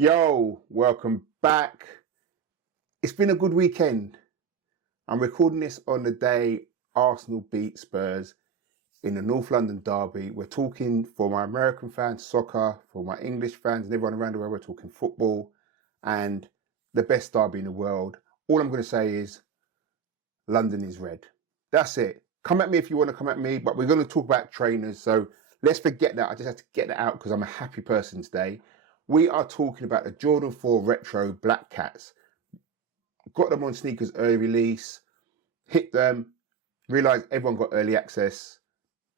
Yo, welcome back. It's been a good weekend. I'm recording this on the day Arsenal beat Spurs in the North London derby. We're talking, for my American fans, soccer, for my English fans and everyone around the world, we're talking football and the best derby in the world. All I'm going to say is London is red. That's it. Come at me if you want to come at me, but we're going to talk about trainers. So let's forget that. I just have to get that out because I'm a happy person today. We are talking about the Jordan 4 Retro Black Cats. Got them on sneakers early release, hit them, realised everyone got early access.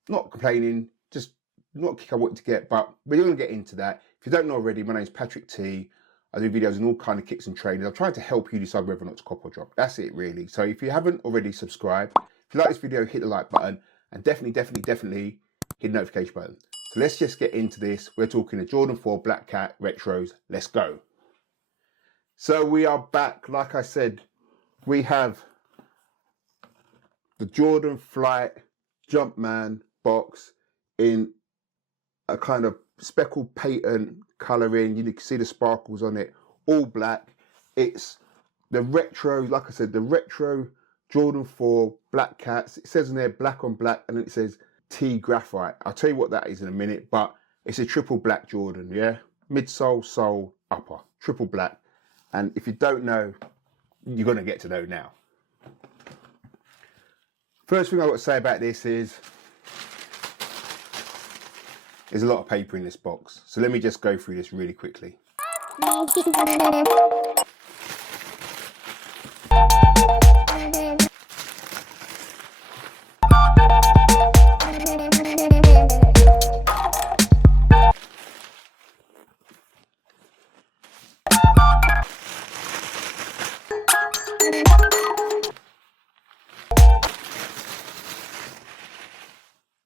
Not complaining, just not a kick I wanted to get, but we're going to get into that. If you don't know already, my name is Patrick T. I do videos on all kind of kicks and trainers. I'm trying to help you decide whether or not to cop or drop. That's it really. So if you haven't already subscribed, if you like this video, hit the like button and definitely hit the notification button. So let's just get into this. We're talking the Jordan 4 Black Cat Retros. Let's go. So we are back. Like I said, we have the Jordan Flight Jumpman box in a kind of speckled patent colouring. You can see the sparkles on it, all black. It's the retro, like I said, the retro Jordan 4 Black Cats. It says in there black on black, and then it says T graphite. I'll tell you what that is in a minute, but it's a triple black Jordan, yeah? Midsole, sole, upper, triple black. And if you don't know, you're going to get to know now. First thing I've got to say about this is there's a lot of paper in this box. So let me just go through this really quickly.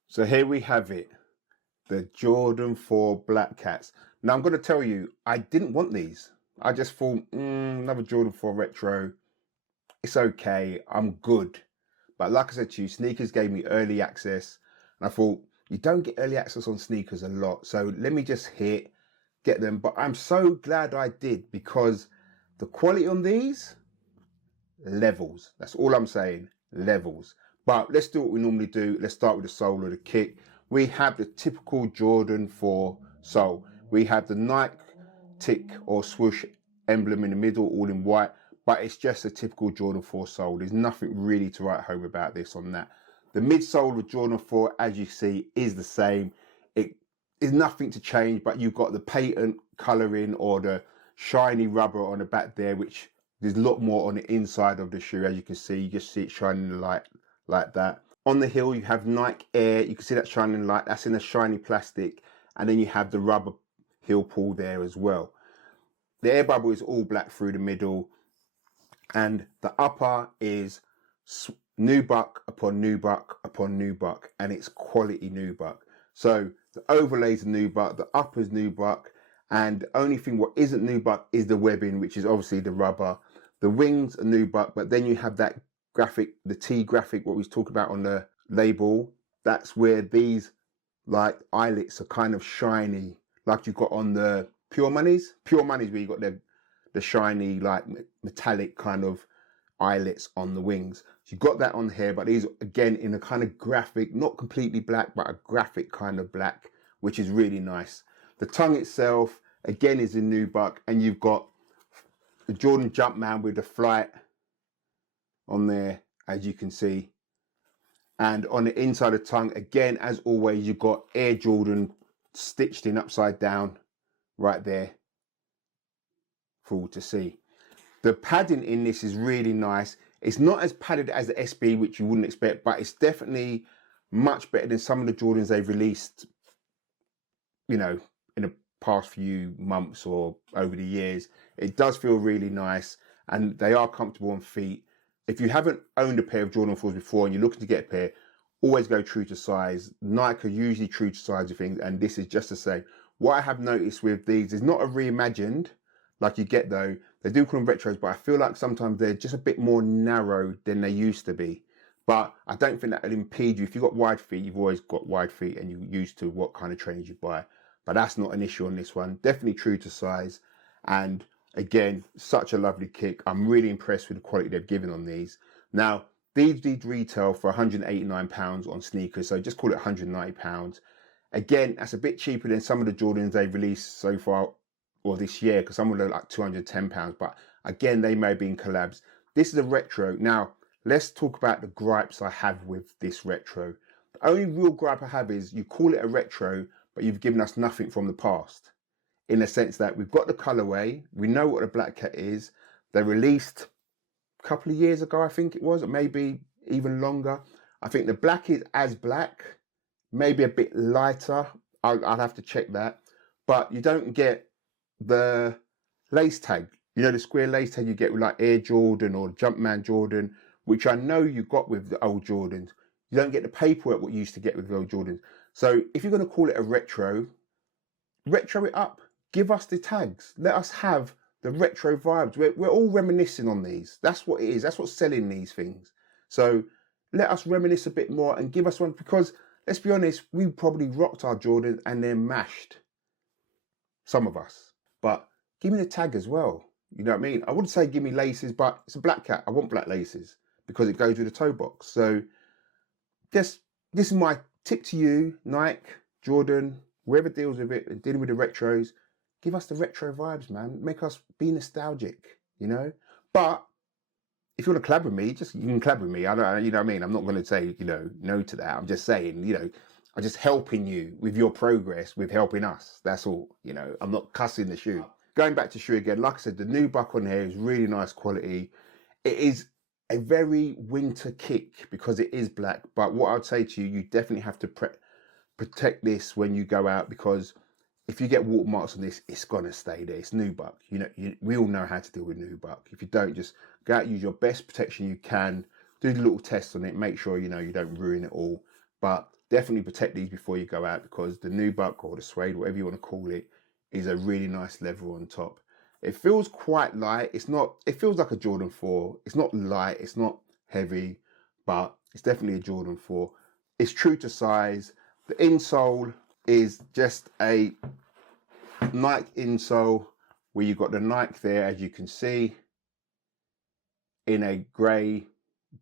So here we have it, the Jordan 4 Black Cats. Now I'm going to tell you, I didn't want these. I just thought, another Jordan 4 Retro. It's okay, I'm good. But like I said to you, sneakers gave me early access. And I thought, you don't get early access on sneakers a lot. So let me just get them. But I'm so glad I did because the quality on these, levels. That's all I'm saying, levels. But let's do what we normally do. Let's start with the sole of the kick. We have the typical Jordan 4 sole. We have the Nike tick or swoosh emblem in the middle, all in white, but it's just a typical Jordan 4 sole. There's nothing really to write home about this on that. The midsole of Jordan 4, as you see, is the same. It is nothing to change, but you've got the patent colouring or the shiny rubber on the back there, which there's a lot more on the inside of the shoe. As you can see, you just see it shining in the light like that. On the heel, you have Nike Air. You can see that shining light. That's in a shiny plastic. And then you have the rubber heel pull there as well. The air bubble is all black through the middle. And the upper is nubuck upon nubuck upon nubuck. And it's quality nubuck. So the overlays are nubuck, the upper is nubuck. And the only thing what isn't nubuck is the webbing, which is obviously the rubber. The wings are nubuck, but then you have that graphic, the T graphic, what we was talking about on the label. That's where these like eyelets are kind of shiny, like you've got on the Pure Moneys. Pure Moneys where you got the shiny like metallic kind of eyelets on the wings. So you've got that on here, but these again in a kind of graphic, not completely black, but a graphic kind of black, which is really nice. The tongue itself again is in nubuck, and you've got the Jordan Jumpman with the flight on there, as you can see. And on the inside of the tongue, again, as always, you've got Air Jordan stitched in upside down right there for all to see. The padding in this is really nice. It's not as padded as the SB, which you wouldn't expect, but it's definitely much better than some of the Jordans they've released, you know, in the past few months or over the years. It does feel really nice, and they are comfortable on feet. If you haven't owned a pair of Jordan 4s before and you're looking to get a pair, always go true to size. Nike are usually true to size of things, and this is just the same. What I have noticed with these is not a reimagined, like you get though. They do call them retros, but I feel like sometimes they're just a bit more narrow than they used to be. But I don't think that will impede you. If you've got wide feet, you've always got wide feet and you're used to what kind of trainers you buy. But that's not an issue on this one. Definitely true to size. And again, such a lovely kick. I'm really impressed with the quality they've given on these. Now, these did retail for £189 on sneakers, so just call it £190. Again, that's a bit cheaper than some of the Jordans they've released so far or this year, because some of them are like £210. But again, they may be in collabs. This is a retro. Now, let's talk about the gripes I have with this retro. The only real gripe I have is you call it a retro, but you've given us nothing from the past. In the sense that we've got the colorway, we know what a Black Cat is. They released a couple of years ago, I think it was, or maybe even longer. I think the black is as black, maybe a bit lighter. I'll have to check that. But you don't get the lace tag. You know, the square lace tag you get with like Air Jordan or Jumpman Jordan, which I know you got with the old Jordans. You don't get the paperwork what you used to get with the old Jordans. So if you're going to call it a retro it up. Give us the tags. Let us have the retro vibes. We're all reminiscing on these. That's what it is. That's what's selling these things. So let us reminisce a bit more and give us one, because let's be honest, we probably rocked our Jordans and they're mashed. Some of us. But give me the tag as well. You know what I mean? I wouldn't say give me laces, but it's a Black Cat. I want black laces because it goes with the toe box. So this is my tip to you, Nike, Jordan, whoever deals with it and dealing with the retros. Give us the retro vibes, man. Make us be nostalgic, you know? But if you want to collab with me, you can collab with me. I don't, you know what I mean? I'm not going to say, no to that. I'm just saying, I'm just helping you with your progress, with helping us. That's all, I'm not cussing the shoe. Going back to shoe again, like I said, the new buck on here is really nice quality. It is a very winter kick because it is black. But what I'd say to you, you definitely have to protect this when you go out, because if you get watermarks on this, it's going to stay there. It's nubuck. We all know how to deal with nubuck. If you don't, just go out, use your best protection you can, do the little test on it, make sure, you don't ruin it all. But definitely protect these before you go out, because the nubuck or the suede, whatever you want to call it, is a really nice leather on top. It feels quite light. It feels like a Jordan 4. It's not light, it's not heavy, but it's definitely a Jordan 4. It's true to size. The insole is just a Nike insole where you've got the Nike there, as you can see, in a grey,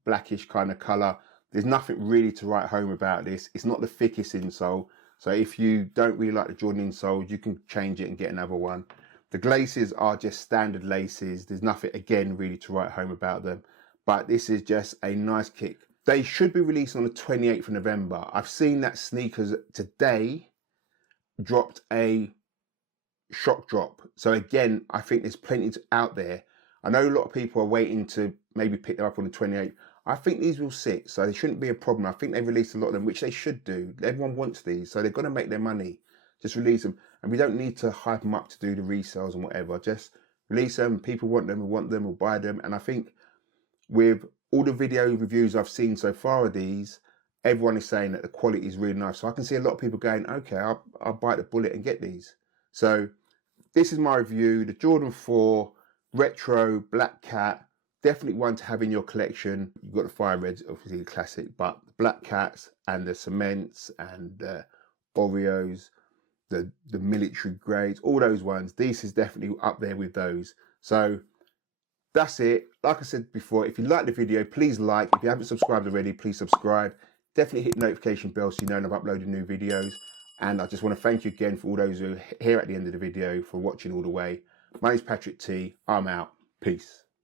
blackish kind of colour. There's nothing really to write home about this. It's not the thickest insole, so if you don't really like the Jordan insoles, you can change it and get another one. The laces are just standard laces. There's nothing, again, really to write home about them, but this is just a nice kick. They should be released on the 28th of November. I've seen that Sneakers today dropped a shock drop. So again, I think there's plenty out there. I know a lot of people are waiting to maybe pick them up on the 28th. I think these will sit, so they shouldn't be a problem. I think they've released a lot of them, which they should do. Everyone wants these, so they're going to make their money. Just release them. And we don't need to hype them up to do the resales and whatever. Just release them. People want them, will buy them. And I think with all the video reviews I've seen so far of these, everyone is saying that the quality is really nice. So I can see a lot of people going, okay, I'll bite the bullet and get these. So this is my review. The Jordan 4 Retro Black Cat. Definitely one to have in your collection. You've got the Fire Reds, obviously the classic, but the Black Cats and the Cements and the Oreos, the military grades, all those ones. This is definitely up there with those. So that's it. Like I said before, if you like the video, please like. If you haven't subscribed already, please subscribe. Definitely hit the notification bell so you know when I've uploaded new videos. And I just want to thank you again for all those who are here at the end of the video for watching all the way. My name's Patrick T. I'm out. Peace.